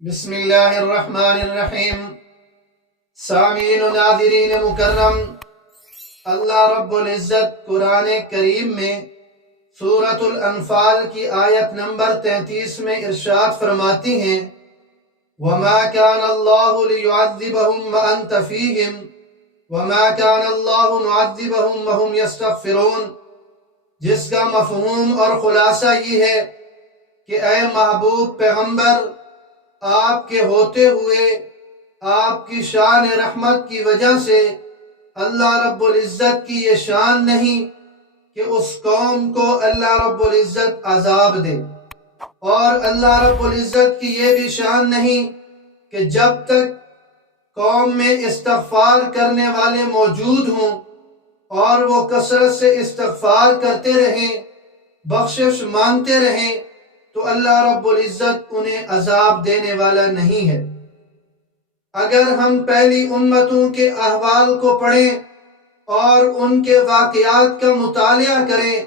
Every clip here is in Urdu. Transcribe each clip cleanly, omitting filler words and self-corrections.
بسم اللہ الرحمن الرحیم۔ سامعین و ناظرین مکرم، اللہ رب العزت قرآن کریم میں سورۃ الانفال کی آیت نمبر 33 میں ارشاد فرماتی ہیں، وَمَا كَانَ اللَّهُ لِيُعَذِّبَهُمْ وَأَنْتَ فِيهِمْ وَمَا كَانَ اللَّهُ مُعَذِّبَهُمْ وَهُمْ يَسْتَغْفِرُونَ، جس کا مفہوم اور خلاصہ یہ ہے کہ اے محبوب پیغمبر، آپ کے ہوتے ہوئے آپ کی شان رحمت کی وجہ سے اللہ رب العزت کی یہ شان نہیں کہ اس قوم کو اللہ رب العزت عذاب دے، اور اللہ رب العزت کی یہ بھی شان نہیں کہ جب تک قوم میں استغفار کرنے والے موجود ہوں اور وہ کثرت سے استغفار کرتے رہیں، بخشش مانگتے رہیں، تو اللہ رب العزت انہیں عذاب دینے والا نہیں ہے۔ اگر ہم پہلی امتوں کے احوال کو پڑھیں اور ان کے واقعات کا مطالعہ کریں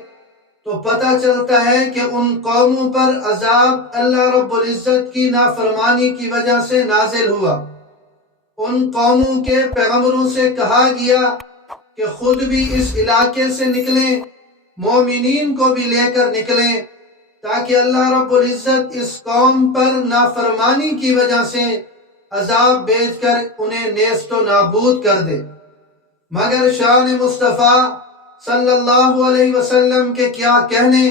تو پتہ چلتا ہے کہ ان قوموں پر عذاب اللہ رب العزت کی نافرمانی کی وجہ سے نازل ہوا۔ ان قوموں کے پیغمبروں سے کہا گیا کہ خود بھی اس علاقے سے نکلیں، مومنین کو بھی لے کر نکلیں، تاکہ اللہ رب العزت اس قوم پر نافرمانی کی وجہ سے عذاب بھیج کر انہیں نیست و نابود کر دے۔ مگر شان مصطفیٰ صلی اللہ علیہ وسلم کے کیا کہنے،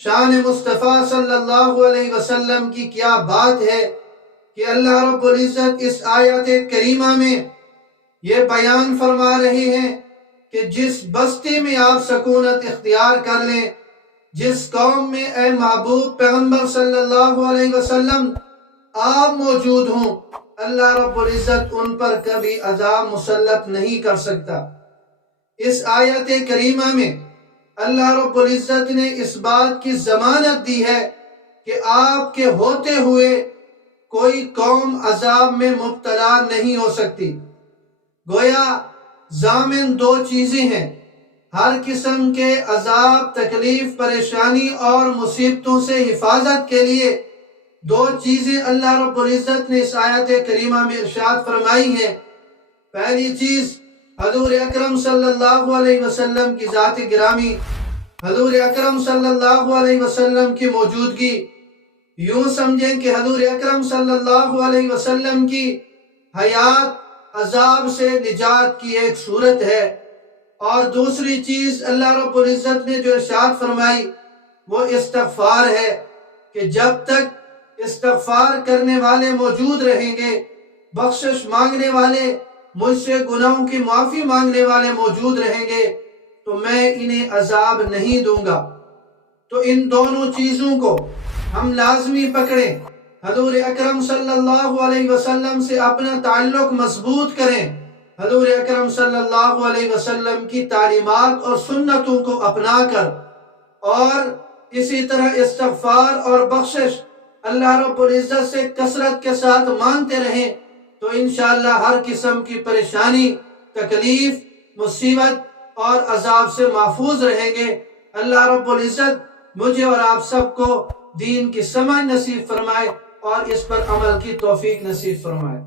شان مصطفیٰ صلی اللہ علیہ وسلم کی کیا بات ہے کہ اللہ رب العزت اس آیت کریمہ میں یہ بیان فرما رہے ہیں کہ جس بستی میں آپ سکونت اختیار کر لیں، جس قوم میں اے محبوب پیغمبر صلی اللہ علیہ وسلم آپ موجود ہوں، اللہ رب العزت ان پر کبھی عذاب مسلط نہیں کر سکتا۔ اس آیت کریمہ میں اللہ رب العزت نے اس بات کی ضمانت دی ہے کہ آپ کے ہوتے ہوئے کوئی قوم عذاب میں مبتلا نہیں ہو سکتی۔ گویا ضامن دو چیزیں ہیں، ہر قسم کے عذاب، تکلیف، پریشانی اور مصیبتوں سے حفاظت کے لیے دو چیزیں اللہ رب العزت نے اس آیت کریمہ میں ارشاد فرمائی ہیں۔ پہلی چیز حضور اکرم صلی اللہ علیہ وسلم کی ذات گرامی، حضور اکرم صلی اللہ علیہ وسلم کی موجودگی۔ یوں سمجھیں کہ حضور اکرم صلی اللہ علیہ وسلم کی حیات عذاب سے نجات کی ایک صورت ہے، اور دوسری چیز اللہ رب العزت نے جو ارشاد فرمائی وہ استغفار ہے کہ جب تک استغفار کرنے والے موجود رہیں گے، بخشش مانگنے والے، مجھ سے گناہوں کی معافی مانگنے والے موجود رہیں گے، تو میں انہیں عذاب نہیں دوں گا۔ تو ان دونوں چیزوں کو ہم لازمی پکڑیں، حضور اکرم صلی اللہ علیہ وسلم سے اپنا تعلق مضبوط کریں، حضور اکرم صلی اللہ علیہ وسلم کی تعلیمات اور سنتوں کو اپنا کر، اور اسی طرح استغفار اور بخشش اللہ رب العزت سے کثرت کے ساتھ مانگتے رہیں، تو انشاءاللہ ہر قسم کی پریشانی، تکلیف، مصیبت اور عذاب سے محفوظ رہیں گے۔ اللہ رب العزت مجھے اور آپ سب کو دین کی سمجھ نصیب فرمائے اور اس پر عمل کی توفیق نصیب فرمائے۔